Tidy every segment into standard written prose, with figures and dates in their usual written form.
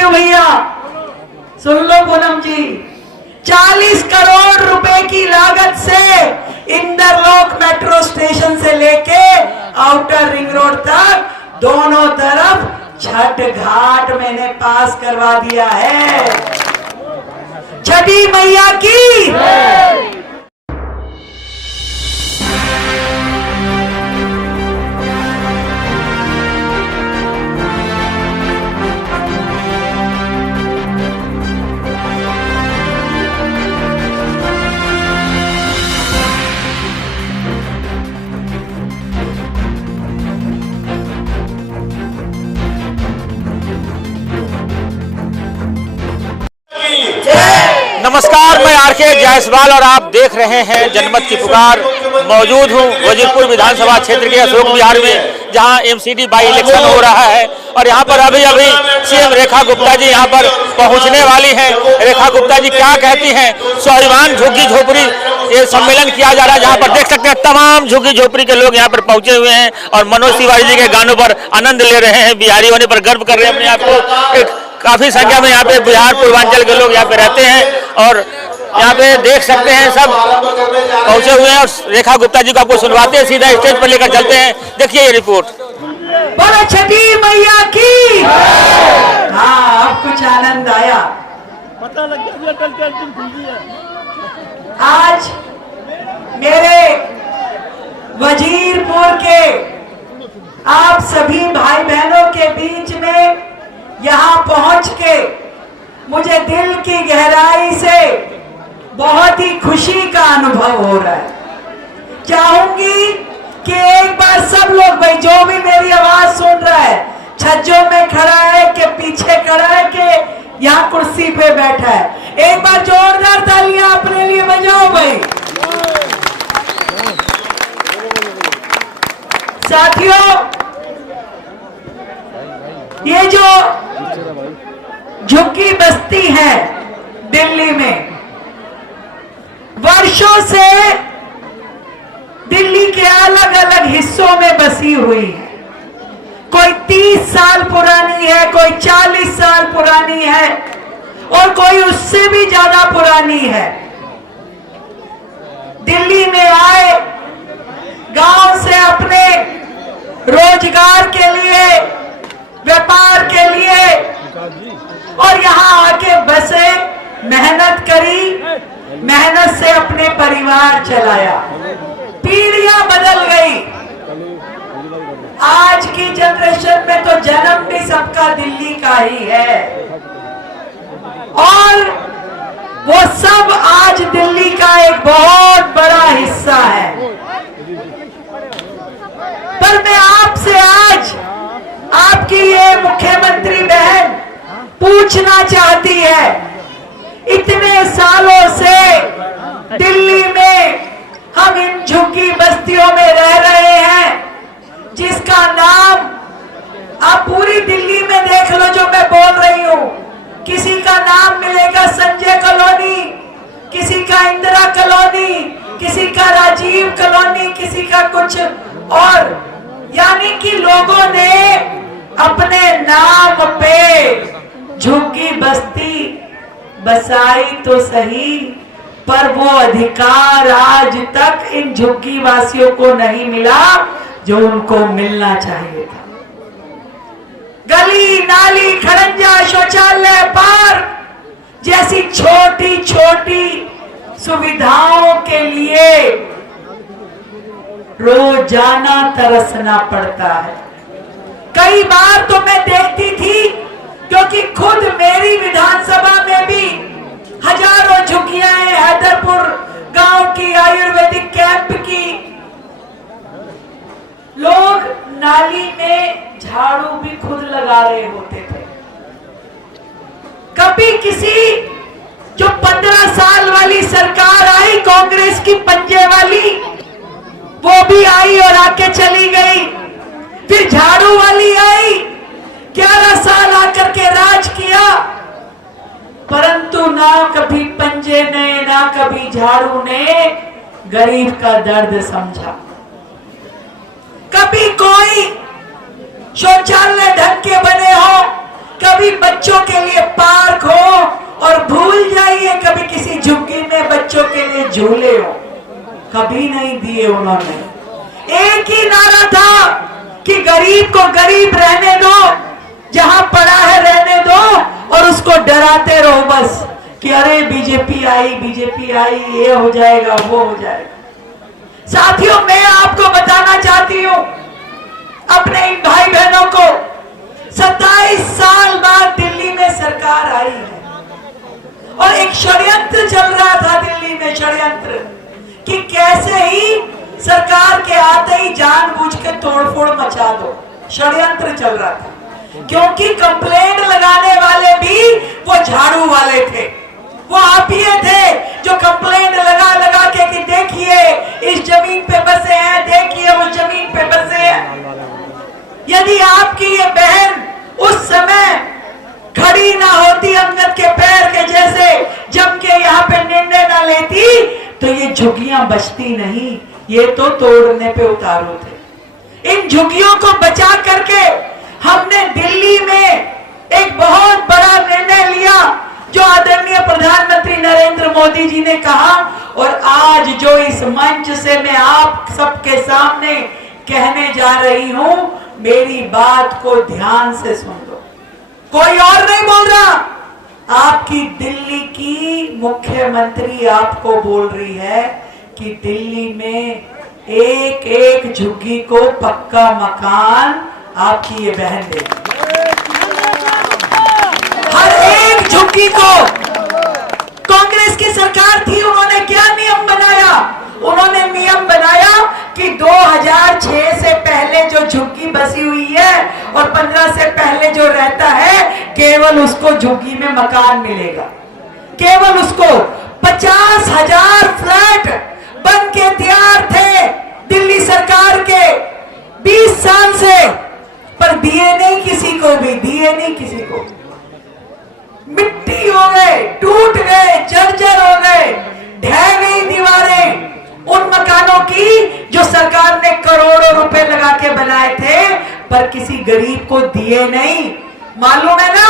हूँ भैया, सुन लो पूनम जी, 40 करोड़ रुपए की लागत से इंदरलोक मेट्रो स्टेशन से लेके आउटर रिंग रोड तक दोनों तरफ छठ घाट मैंने पास करवा दिया है। छठी मैया की। नमस्कार, मैं आरके जायसवाल और आप देख रहे हैं जनमत की पुकार। मौजूद हूं वजीरपुर विधानसभा क्षेत्र के अशोक विहार में, जहां एमसीडी बाई इलेक्शन हो रहा है और यहां पर अभी सीएम रेखा गुप्ता जी यहां पर पहुंचने वाली हैं। रेखा गुप्ता जी क्या कहती हैं? स्वाभिमान झुग्गी झोपड़ी ये सम्मेलन किया जा रहा है, जहां पर देख सकते हैं तमाम झुग्गी झोपड़ी के लोग यहां पर पहुंचे हुए हैं और मनोज तिवारी जी के गानों पर आनंद ले रहे हैं, बिहारी होने पर गर्व कर रहे हैं अपने आप को। काफी संख्या में यहाँ पे बिहार पूर्वांचल के लोग यहाँ पे रहते हैं और यहाँ पे देख सकते हैं सब पहुंचे हुए हैं और रेखा गुप्ता जी को आपको सुनवाते हैं, सीधा स्टेज पर लेकर चलते हैं। देखिए ये रिपोर्ट। बोलो छठी मैया की। हाँ, अब कुछ आनंद आया। पता लग गया कल कैंटीन खुली है। आज मेरे वजीरपुर के आप सभी भाई बहनों के बीच में यहाँ पहुंच के मुझे दिल की गहराई से बहुत ही खुशी का अनुभव हो रहा है। चाहूंगी कि एक बार सब लोग, भाई जो भी मेरी आवाज सुन रहा है, छज्जों में खड़ा है कि पीछे खड़ा है कि यहाँ कुर्सी पे बैठा है, एक बार जोरदार तालियां अपने लिए बजाओ भाई। साथियों, ये जो झुग्गी बस्ती है दिल्ली में, वर्षों से दिल्ली के अलग अलग हिस्सों में बसी हुई है। कोई 30 साल पुरानी है, कोई 40 साल पुरानी है और कोई उससे भी ज्यादा पुरानी है। दिल्ली में आए, गांव से अपने रोजगार के लिए, व्यापार के लिए और यहाँ आके बसे, मेहनत करी, मेहनत से अपने परिवार चलाया, पीढ़ियां बदल गई। आज की जनरेशन में तो जन्म भी सबका दिल्ली का ही है और वो सब आज दिल्ली का एक बहुत बड़ा हिस्सा है। पर मैं आपसे आज आपकी ये मुख्यमंत्री बहन पूछना चाहती है, इतने सालों से दिल्ली में हम इन झुग्गी बस्तियों में रह रहे हैं, जिसका नाम आप पूरी दिल्ली में देख लो जो मैं बोल रही हूं, किसी का नाम मिलेगा संजय कॉलोनी, किसी का इंदिरा कॉलोनी, किसी का राजीव कॉलोनी, किसी का कुछ और, यानी कि लोगों ने अपने नाम पे झुग्गी बस्ती बसाई तो सही, पर वो अधिकार आज तक इन झुग्गी वासियों को नहीं मिला जो उनको मिलना चाहिए था। गली नाली, खड़ंजा, शौचालय, पार्क जैसी छोटी छोटी सुविधाओं के लिए रोजाना तरसना पड़ता है। कई बार तो मैं देखती थी, क्योंकि खुद मेरी विधानसभा में भी हजारों झुग्गियां हैं, हैदरपुर गांव की, आयुर्वेदिक कैंप की, लोग नाली में झाड़ू भी खुद लगा रहे होते थे। कभी किसी जो 15 साल वाली सरकार आई, कांग्रेस की पंजे वाली, वो भी आई और आके चली गई। फिर झाड़ू वाली आई, 11 साल आकर के राज किया, परंतु ना कभी पंजे ने, ना कभी झाड़ू ने गरीब का दर्द समझा। कभी कोई शौचालय ढंग के बने हो, कभी बच्चों के लिए नहीं है कभी किसी झुग्गी में बच्चों के लिए झूले हो, कभी नहीं दिए उन्होंने। एक ही नारा था कि गरीब को गरीब रहने दो, जहां पड़ा है रहने दो, और उसको डराते रहो बस कि अरे बीजेपी आई, ये हो जाएगा, वो हो जाएगा। साथियों, मैं आपको बताना चाहती हूं अपने इन भाई बहनों को, 27 साल बाद दिल्ली में सरकार आई है और एक षड्यंत्र चल रहा था दिल्ली में, षड्यंत्र कि कैसे ही सरकार के आते ही जानबूझ के तोड़फोड़ मचा दो। षड्यंत्र चल रहा था क्योंकि कंप्लेंट लगाने वाले भी वो झाड़ू वाले थे, वो आप ही थे जो कंप्लेंट लगा लगा के कि देखिए इस जमीन पे बसे हैं, देखिए उस जमीन पे बसे हैं। यदि आपकी ये बहन उस समय खड़ी ना होती अंगद के पैर के जैसे जम के यहाँ पे निर्णय ना लेती तो ये झुग्गियां बचती नहीं, ये तो तोड़ने पे उतारू थे। इन झुग्गियों को बचा करके हमने दिल्ली में एक बहुत बड़ा निर्णय लिया जो आदरणीय प्रधानमंत्री नरेंद्र मोदी जी ने कहा, और आज जो इस मंच से मैं आप सबके सामने कहने जा रही हूं, मेरी बात को ध्यान से सुन लो, कोई और नहीं बोल रहा, आपकी दिल्ली की मुख्यमंत्री आपको बोल रही है कि दिल्ली में एक एक झुग्गी को पक्का मकान आपकी ये बहन देगी। हर एक झुग्गी को। कांग्रेस की सरकार थी, उन्होंने क्या नियम बनाया? उन्होंने नियम बनाया कि 2006 से पहले जो झुग्गी बसी हुई है और 15 से पहले जो रहता है, केवल उसको झुग्गी में मकान मिलेगा, केवल उसको। 50,000 फ्लैट बन के तैयार थे दिल्ली सरकार के 20 साल से, पर दिए नहीं किसी को भी, दिए नहीं किसी को। मिट्टी हो गए, टूट गए, जर्जर हो गए, ढह गई दीवारें उन मकानों की जो सरकार ने करोड़ों रुपए लगा के बनाए थे, पर किसी गरीब को दिए नहीं। मालूम है ना,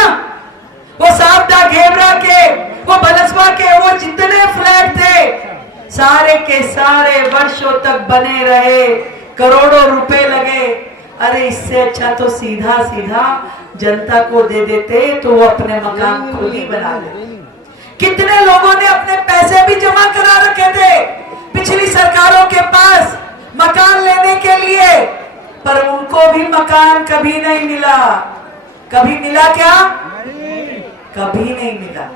वो सावदा घेबरा के, वो बलसवा के, वो जितने फ्लैट थे सारे के सारे वर्षों तक बने रहे, करोड़ों रुपए लगे। अरे इससे अच्छा तो सीधा सीधा जनता को दे देते तो वो अपने मकान खुद ही बना लेते। कितने लोगों ने अपने पैसे भी जमा करा रखे थे पिछली सरकारों के पास मकान लेने के लिए, पर उनको भी मकान कभी नहीं मिला। कभी मिला क्या? कभी नहीं मिला।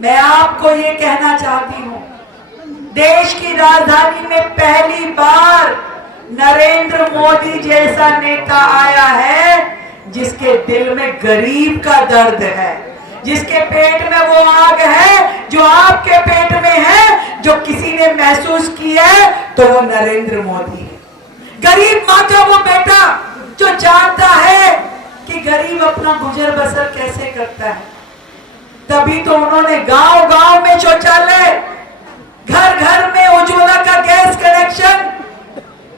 मैं आपको ये कहना चाहती हूं, देश की राजधानी में पहली बार नरेंद्र मोदी जैसा नेता आया है जिसके दिल में गरीब का दर्द है, जिसके पेट में वो आग है जो आपके पेट में है, जो किसी ने महसूस किया है तो वो नरेंद्र मोदी है। गरीब माँ का वो बेटा जो जानता है कि गरीब अपना गुजर बसर कैसे करता है। तभी तो उन्होंने गांव गांव में शौचालय, घर घर में उज्ज्वला का गैस कनेक्शन,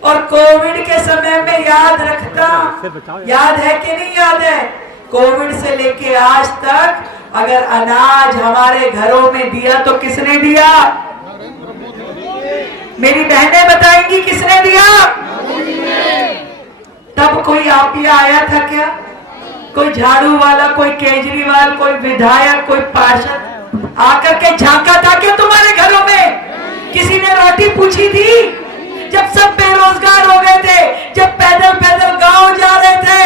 और कोविड के समय में याद रखता, याद है कि नहीं याद है, कोविड से लेके आज तक अगर अनाज हमारे घरों में दिया तो किसने दिया? मेरी बहनें बताएंगी किसने दिया? तब कोई आपिया आया था क्या? कोई झाड़ू वाला, कोई केजरीवाल, कोई विधायक, कोई पार्षद आकर के झांका था क्या तुम्हारे घरों में? किसी ने रोटी पूछी थी? जब सब बेरोजगार हो गए थे, जब पैदल पैदल गांव जा रहे थे,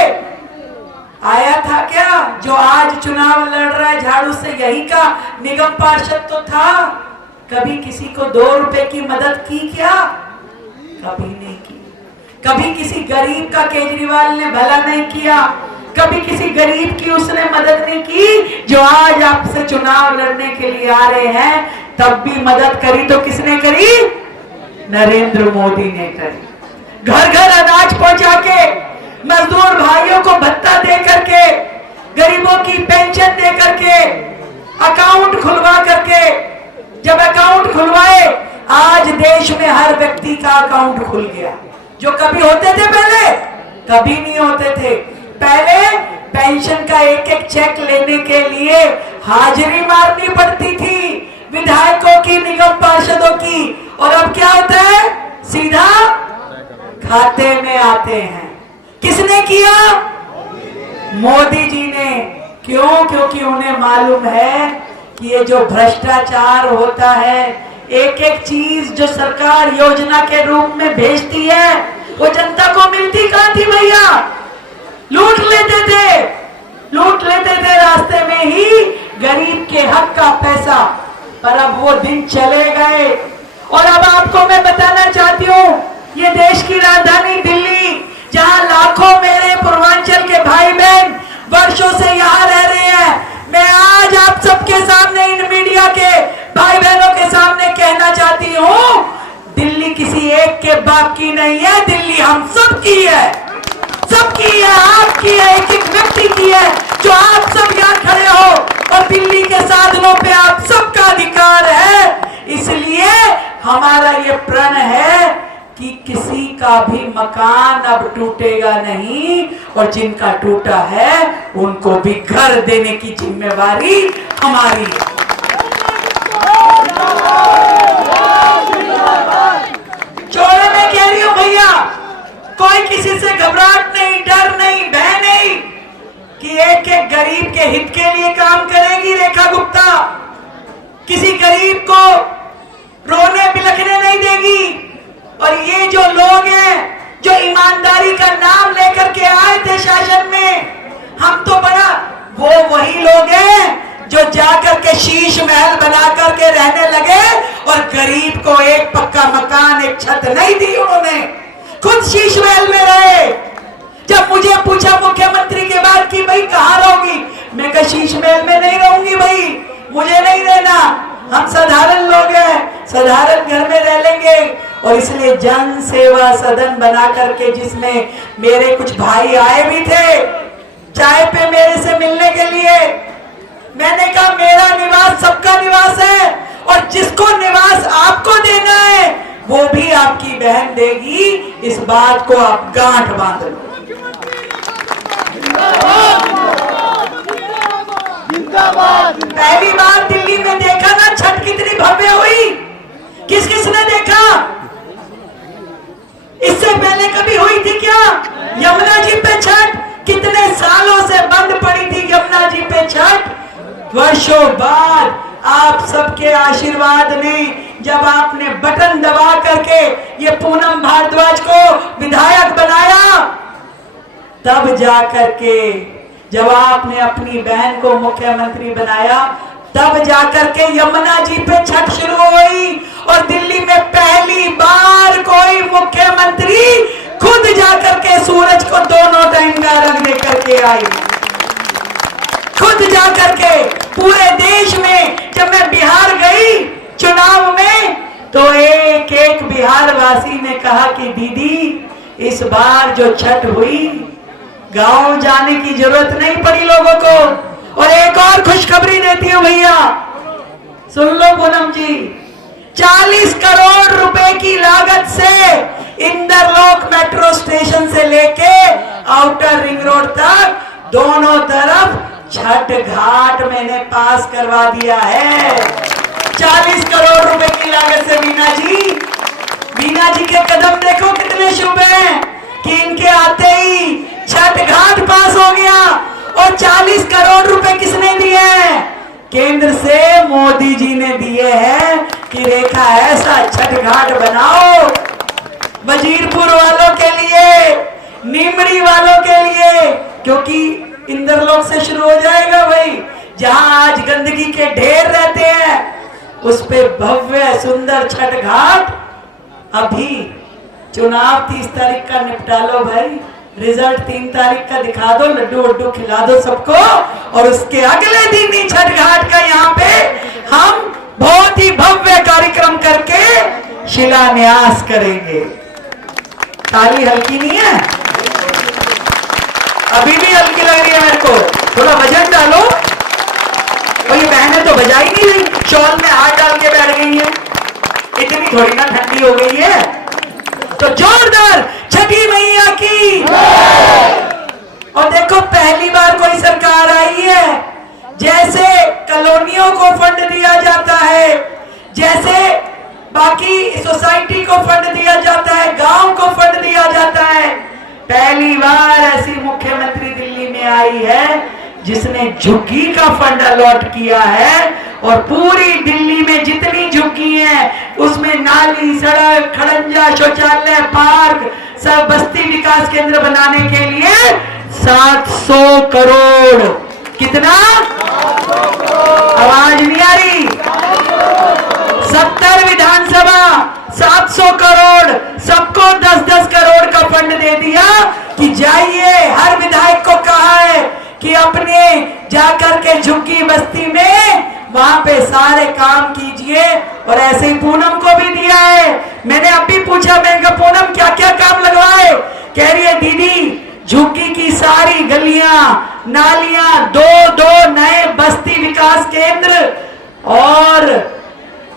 आया था क्या? जो आज चुनाव लड़ रहा है झाड़ू से, यही का निगम पार्षद तो था। कभी किसी को 2 रुपए की मदद की क्या? कभी नहीं की। कभी किसी गरीब का केजरीवाल ने भला नहीं किया, कभी किसी गरीब की उसने मदद नहीं की। जो आज आपसे चुनाव लड़ने के लिए आ रहे हैं, तब भी मदद करी तो किसने करी? नरेंद्र मोदी ने करी। घर घर अनाज पहुंचा के, मजदूर भाइयों को भत्ता दे करके, गरीबों की पेंशन दे करके, अकाउंट खुलवा करके, जब अकाउंट खुलवाए, आज देश में हर व्यक्ति का अकाउंट खुल गया, जो कभी होते थे पहले, कभी नहीं होते थे। पहले पेंशन का एक एक चेक लेने के लिए हाजिरी मारनी पड़ती थी विधायकों की, निगम पार्षदों की, और अब क्या होता है, सीधा खाते में आते हैं। किसने किया? मोदी जी ने। क्यों? क्योंकि उन्हें मालूम है कि ये जो भ्रष्टाचार होता है, एक एक चीज जो सरकार योजना के रूप में भेजती है, वो जनता को मिलती कहां थी भैया? लूट लेते थे, लूट लेते थे रास्ते में ही गरीब के हक का पैसा। पर अब वो दिन चले गए। और अब आपको मैं बताना चाहती हूँ, ये देश की राजधानी दिल्ली, जहां लाखों मेरे पूर्वांचल के भाई बहन वर्षों से यहाँ रह रहे हैं, मैं आज आप सबके सामने, इन मीडिया के भाई बहनों के सामने कहना चाहती हूँ, दिल्ली किसी एक के बाप की नहीं है, दिल्ली हम सब की है, सबकी है, आपकी है, एक एक व्यक्ति की है, जो आप सब यहाँ खड़े हो। और दिल्ली के साधनों पे आप सबका अधिकार है। इसलिए हमारा ये प्रण है कि किसी का भी मकान अब टूटेगा नहीं, और जिनका टूटा है उनको भी घर देने की जिम्मेवारी हमारी है। चौड़े में कह रही हूं भैया, कोई किसी से घबराहट नहीं, डर नहीं, भय नहीं, कि एक एक गरीब के हित के लिए काम करेगी रेखा गुप्ता। किसी गरीब को रोने बिलखने नहीं देगी। और ये जो लोग हैं जो ईमानदारी का नाम लेकर के आए थे शासन में, हम तो बड़ा, वो वही लोग हैं जो जाकर के शीश महल बना करके रहने लगे, और गरीब को एक पक्का मकान, एक छत नहीं दी उन्होंने, खुद शीश महल में रहे। जब मुझे पूछा मुख्यमंत्री के बाद कि भाई कहाँ रहोगी, मैं कहा शीश महल में नहीं रहूंगी भाई, मुझे नहीं रहना, हम साधारण लोग हैं, साधारण घर में रह लेंगे। और इसलिए जन सेवा सदन बना करके, जिसमें मेरे कुछ भाई आए भी थे चाय पे मेरे से मिलने के लिए, मैंने कहा मेरा निवास सबका निवास है, और जिसको निवास आपको देना है वो भी आपकी बहन देगी, इस बात को आप गांठ बांध लो। पहली बार दिल्ली में देखा ना छठ कितनी भव्य हुई, किस किस ने देखा? इससे पहले कभी हुई थी क्या? यमुना जी पे छठ कितने सालों से बंद पड़ी थी, यमुना जी पे छठ। वर्षों बाद आप सबके आशीर्वाद ने, जब आपने बटन दबा करके ये पूनम भारद्वाज को विधायक बनाया, तब जाकर के, जब आपने अपनी बहन को मुख्यमंत्री बनाया, तब जाकर के यमुना जी पे छठ शुरू हुई। और दिल्ली में पहली बार कोई मुख्यमंत्री खुद जाकर के सूरज को दोनों टाइम का रंग दे करके आई, खुद जाकर के। पूरे देश में जब मैं बिहार गई चुनाव में, तो एक एक बिहार वासी ने कहा कि दीदी, इस बार जो छठ हुई, गांव जाने की जरूरत नहीं पड़ी लोगों को। और एक और खुशखबरी देती हूं भैया, सुन लो पूनम जी, 40 करोड़ रुपए की लागत से इंदरलोक मेट्रो स्टेशन से लेके आउटर रिंग रोड तक दोनों तरफ छठ घाट मैंने पास करवा दिया है। 40 करोड़ रुपए की लागत से। वीना जी के कदम देखो कितने शुभ हैं कि इनके आते ही छठ घाट पास हो गया। और 40 करोड़ रुपए किसने दिए हैं? केंद्र से मोदी जी ने दिए हैं कि रेखा ऐसा छठ घाट बनाओ वजीरपुर वालों के लिए, नीमड़ी वालों के लिए, क्योंकि इंदरलोक से शुरू हो जाएगा भाई, जहां आज गंदगी के ढेर रहते हैं, उस पे भव्य सुंदर छठ घाट। अभी चुनाव 30 तारीख का निपटा लो भाई, रिजल्ट 3 तारीख का दिखा दो, लड्डू वड्डू खिला दो सबको, और उसके अगले दिन ही छठ घाट का यहाँ पे हम बहुत ही भव्य कार्यक्रम करके शिलान्यास करेंगे। ताली हल्की नहीं है, अभी भी हल्की लग रही है मेरे को, थोड़ा वजन डालो। और ये बहनें तो बजा ही नहीं रही, शॉल में हाथ डाल के बैठ गई है, इतनी थोड़ी ना ठंडी हो गई है। तो जोरदार छठी मैया की। और देखो पहली बार कोई सरकार आई है, जैसे कॉलोनियों को फंड दिया जाता है, जैसे बाकी सोसाइटी को फंड दिया जाता है, गांव को फंड दिया जाता है। पहली बार ऐसी मुख्यमंत्री दिल्ली में आई है जिसने झुग्गी का फंड अलॉट किया है, और पूरी दिल्ली में जितनी झुग्गी है उसमें नाली, सड़क, खड़ंजा, शौचालय, पार्क, सब बस्ती विकास केंद्र बनाने के लिए 700 करोड़। कितना? आवाज नहीं आ रही? 70 विधानसभा, 700 करोड़, सबको 10-10 करोड़ का फंड दे दिया कि जाइए। हर विधायक को कहा है कि अपने जाकर के झुग्गी बस्ती में वहां पे सारे काम कीजिए, और ऐसे ही पूनम को भी दिया है। मैंने अभी पूछा, मैंने कहा पूनम क्या क्या काम लगवाए? कह रही है दीदी झुग्गी की सारी गलियां, नालियां, 2 नए बस्ती विकास केंद्र और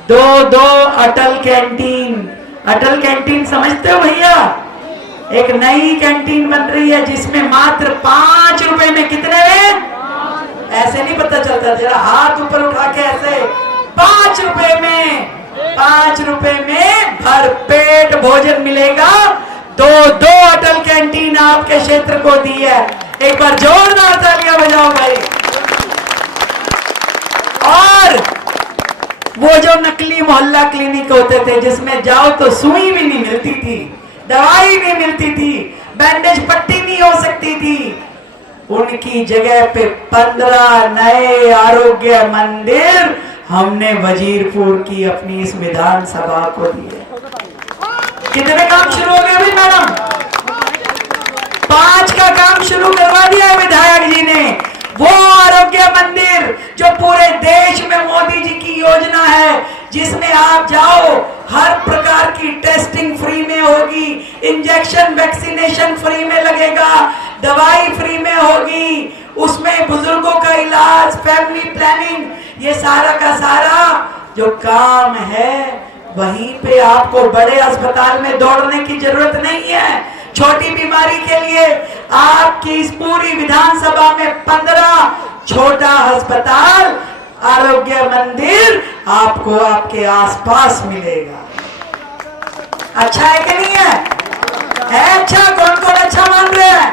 2 अटल कैंटीन। अटल कैंटीन समझते हो भैया? एक नई कैंटीन बन रही है जिसमें मात्र 5 रुपए में, कितने में? ऐसे नहीं पता चलता, जरा हाथ ऊपर उठा के ऐसे, 5 रुपए में, 5 रुपए में भरपेट भोजन मिलेगा। 2 अटल कैंटीन आपके क्षेत्र को दी है। एक बार जोरदार तालियां बजाओ भाई। और वो जो नकली मोहल्ला क्लिनिक होते थे जिसमें जाओ तो सुई भी नहीं मिलती थी, दवाई नहीं मिलती थी, बैंडेज पट्टी नहीं हो सकती थी, उनकी जगह पे 15 नए आरोग्य मंदिर हमने वजीरपुर की अपनी इस विधानसभा को दिए। कितने काम शुरू हो गए भाई मैडम? 5 का काम शुरू करवा दिया है विधायक जी ने। वो आरोग्य मंदिर जो पूरे देश में मोदी जी की योजना है, जिसमें आप जाओ हर प्रकार की टेस्टिंग फ्री में होगी, इंजेक्शन वैक्सीनेशन फ्री में लगेगा, दवाई फ्री में होगी, उसमें बुजुर्गों का इलाज, फैमिली प्लानिंग, ये सारा का सारा जो काम है वहीं पे आपको बड़े अस्पताल में दौड़ने की जरूरत नहीं है। छोटी बीमारी के लिए आपकी इस पूरी विधानसभा में 15 छोटा अस्पताल, आरोग्य मंदिर आपको आपके आसपास मिलेगा। अच्छा है कि नहीं है? अच्छा? कौन कौन अच्छा मान रहे हैं?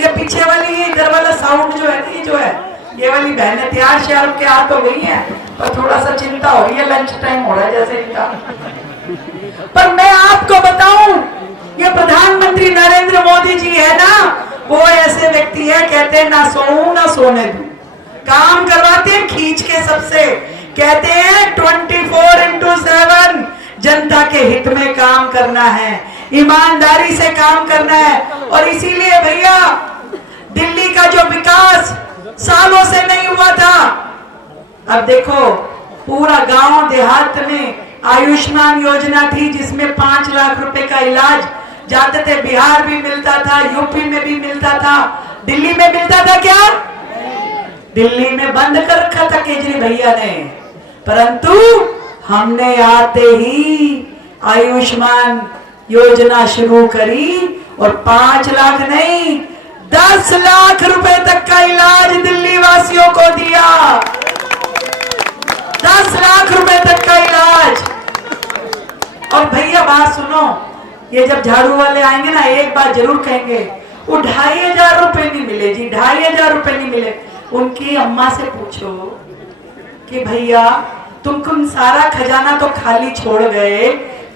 ये पीछे वाली, ये इधर वाला साउंड जो है ना, ये जो है, ये वाली बहनें तैयार श्यार के हाथ हो गई है, पर थोड़ा सा चिंता हो रही है, लंच टाइम हो रहा है जैसे इनका। पर मैं आपको बताऊं, ये प्रधानमंत्री नरेंद्र मोदी जी है ना, वो ऐसे व्यक्ति है, कहते हैं ना सोऊं ना सोने दूं, काम करवाते हैं खींच के सबसे, कहते हैं 24x7 जनता के हित में काम करना है, ईमानदारी से काम करना है। और इसीलिए भैया दिल्ली का जो विकास सालों से नहीं हुआ था, अब देखो पूरा गांव देहात में आयुष्मान योजना थी जिसमें 5 लाख रुपए का इलाज जाते थे, बिहार भी मिलता था, यूपी में भी मिलता था, दिल्ली में मिलता था क्या? दिल्ली में बंद कर रखा था केजरी भैया ने, परंतु हमने आते ही आयुष्मान योजना शुरू करी और 5 लाख नहीं 10 लाख रुपए तक का इलाज दिल्ली वासियों को दिया। 10 लाख रुपए तक का इलाज। और भैया बात सुनो, ये जब झाड़ू वाले आएंगे ना, एक बात जरूर कहेंगे, वो 2500 रुपए नहीं मिले जी, 2500 रुपए नहीं मिले। उनकी अम्मा से पूछो कि भैया तुम सारा खजाना तो खाली छोड़ गए,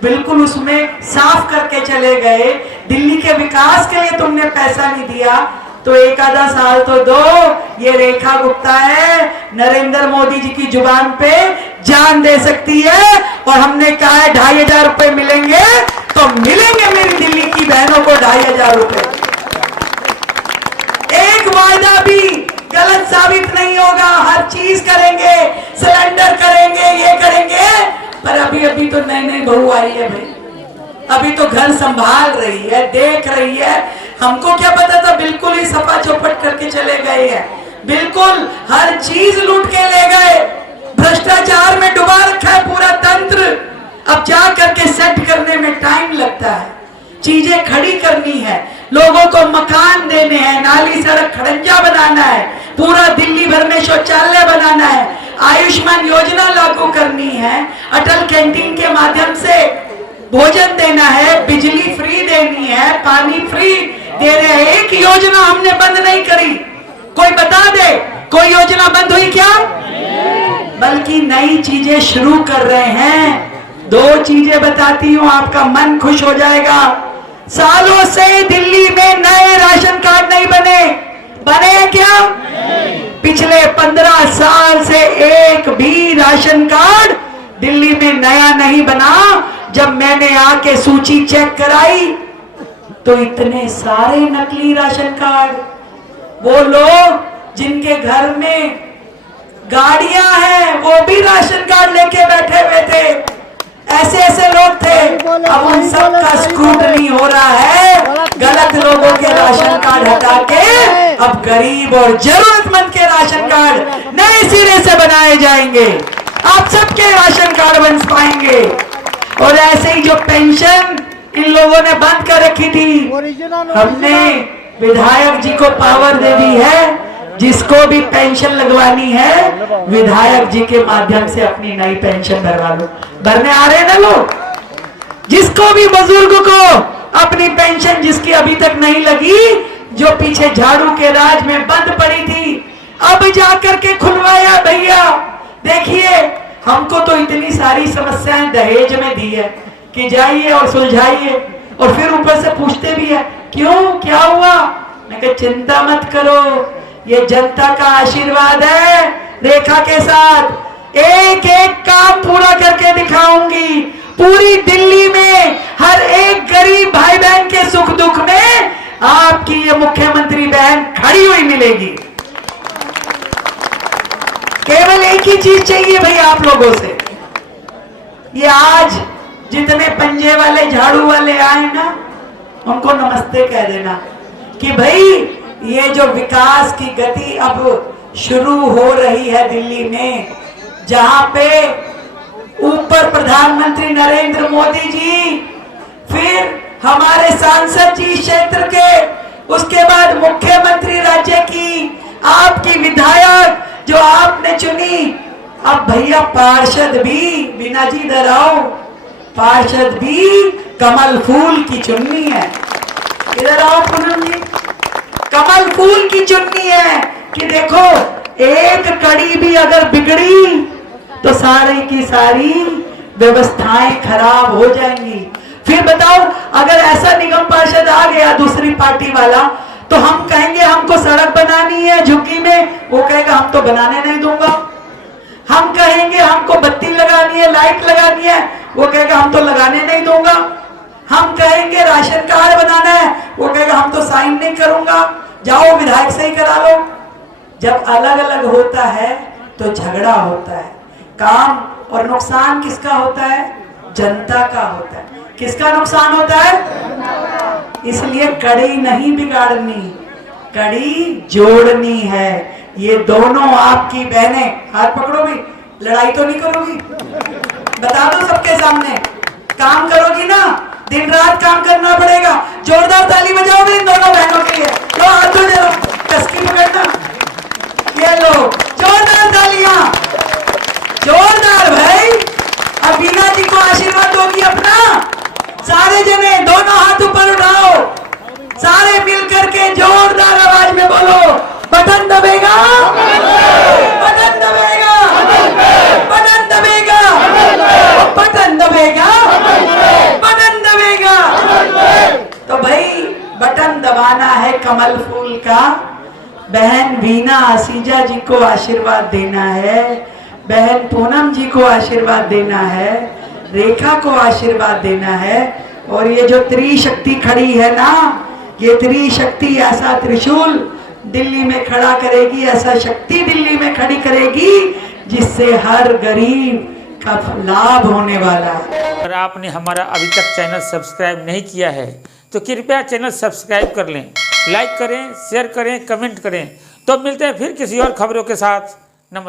बिल्कुल उसमें साफ करके चले गए, दिल्ली के विकास के लिए तुमने पैसा नहीं दिया, तो एक आधा साल तो दो। ये रेखा गुप्ता है, नरेंद्र मोदी जी की जुबान पे जान दे सकती है, और हमने कहा है 2500 रुपए मिलेंगे तो मिलेंगे मेरी दिल्ली की बहनों को 2500 रुपए। एक वायदा भी गलत साबित नहीं होगा, हर चीज करेंगे, सिलेंडर करेंगे, ये करेंगे। पर अभी तो नई बहू आई है भाई, अभी तो घर संभाल रही है, देख रही है, हमको क्या पता था, बिल्कुल ही सफा चौपट करके चले गए हैं, बिल्कुल हर चीज लूट के ले गए, भ्रष्टाचार में डुबा रखा है पूरा तंत्र। अब जा करके सेट करने में टाइम लगता है, चीजें खड़ी करनी है, लोगों को मकान देने हैं, नाली सड़क खड़ंजा बनाना है, पूरा दिल्ली भर में शौचालय बनाना है, आयुष्मान योजना लागू करनी है, अटल कैंटीन के माध्यम से भोजन देना है, बिजली फ्री देनी है, पानी फ्री दे रहे हैं। एक योजना हमने बंद नहीं करी। कोई बता दे कोई योजना बंद हुई क्या? बल्कि नई चीजें शुरू कर रहे हैं। 2 चीजें बताती हूं, आपका मन खुश हो जाएगा। सालों से दिल्ली में नए राशन कार्ड नहीं बने हैं क्या? पिछले 15 साल से एक भी राशन कार्ड दिल्ली में नया नहीं बना। जब मैंने आके सूची चेक कराई तो इतने सारे नकली राशन कार्ड, वो लोग जिनके घर में गाड़ियां हैं वो भी राशन कार्ड लेके बैठे हुए थे, ऐसे ऐसे लोग थे। अब उन सब का स्क्रूटनी हो रहा है, गलत लोगों के राशन कार्ड हटा के अब गरीब और जरूरतमंद के राशन कार्ड नए सिरे से बनाए जाएंगे। आप सबके राशन कार्ड बन पाएंगे। और ऐसे ही जो पेंशन इन लोगों ने बंद कर रखी थी, हमने विधायक जी को पावर दे दी है, जिसको भी पेंशन लगवानी है विधायक जी के माध्यम से अपनी नई पेंशन भरवा लो। भरने आ रहे हैं ना लोग? जिसको भी बुजुर्ग को अपनी पेंशन जिसकी अभी तक नहीं लगी, जो पीछे झाड़ू के राज में बंद पड़ी थी, अब जाकर के खुलवाया भैया। देखिए, हमको तो इतनी सारी समस्याएं दहेज में दी है कि जाइए और सुलझाइए, और फिर ऊपर से पूछते भी है क्यों, क्या हुआ? मैं कहा चिंता मत करो, ये जनता का आशीर्वाद है। रेखा के साथ एक एक काम पूरा करके दिखाऊंगी। पूरी दिल्ली में हर एक गरीब भाई बहन के सुख दुख में आपकी ये मुख्यमंत्री बहन खड़ी हुई मिलेगी। केवल एक ही चीज चाहिए भाई आप लोगों से। ये आज जितने पंजे वाले झाड़ू वाले आए ना, उनको नमस्ते कह देना कि भाई ये जो विकास की गति अब शुरू हो रही है दिल्ली में, जहां पे ऊपर प्रधानमंत्री नरेंद्र मोदी जी, फिर हमारे सांसद जी क्षेत्र के, उसके बाद मुख्यमंत्री राज्य की, आपकी विधायक जो आपने चुनी, अब भैया पार्षद भी, बीना जी इधर आओ, पार्षद भी कमल फूल की चुन्नी है। इधर आओ पूनम जी, कमल फूल की चुन्नी है कि देखो एक कड़ी भी अगर बिगड़ी तो सारी की सारी व्यवस्थाएं खराब हो जाएंगी। फिर बताओ, अगर ऐसा निगम पार्षद आ गया दूसरी पार्टी वाला, तो हम कहेंगे हमको सड़क बनानी है झुग्गी में, वो कहेगा हम तो बनाने नहीं दूंगा। हम कहेंगे हमको बत्ती लगानी है, लाइट लगानी है, वो कहेगा हम तो लगाने नहीं दूंगा। हम कहेंगे राशन कार्ड बनाना है, वो कहेगा हम तो साइन नहीं करूंगा, जाओ विधायक से ही करा लो। जब अलग अलग होता है तो झगड़ा होता है। काम और नुकसान किसका होता है? जनता का होता है। किसका नुकसान होता है? इसलिए कड़ी नहीं बिगाड़नी, कड़ी जोड़नी है। ये दोनों आपकी बहनें, हाथ पकड़ो भी, लड़ाई तो नहीं करोगी? बता दो सबके सामने, काम करोगी ना? दिन रात काम करना पड़ेगा। जोरदार ताली बजाओ भी इन दोनों बहनों के लिए। लो हाथ दो जरा, टस्की पकड़ना, ये लो, जोरदार तालियां, जोरदार भाई। अब बीना जी को आशीर्वाद दोगी अपना? सारे जने दोनों हाथ ऊपर उठाओ, सारे मिलकर के जोरदार आवाज में बोलो, बटन दबेगा, बटन दबेगा, बटन दबेगा, बटन दबेगा, बटन दबेगा। तो भाई बटन दबाना है कमल फूल का। बहन वीना आसीजा जी को आशीर्वाद देना है, बहन पूनम जी को आशीर्वाद देना है, रेखा को आशीर्वाद देना है। और ये जो त्रिशक्ति खड़ी है ना, ये त्रिशक्ति ऐसा त्रिशूल दिल्ली में खड़ा करेगी, ऐसा शक्ति दिल्ली में खड़ी करेगी जिससे हर गरीब का लाभ होने वाला है। अगर आपने हमारा अभी तक चैनल सब्सक्राइब नहीं किया है तो कृपया चैनल सब्सक्राइब कर लें, लाइक करें, शेयर करें, कमेंट करें। तो मिलते हैं फिर किसी और खबरों के साथ।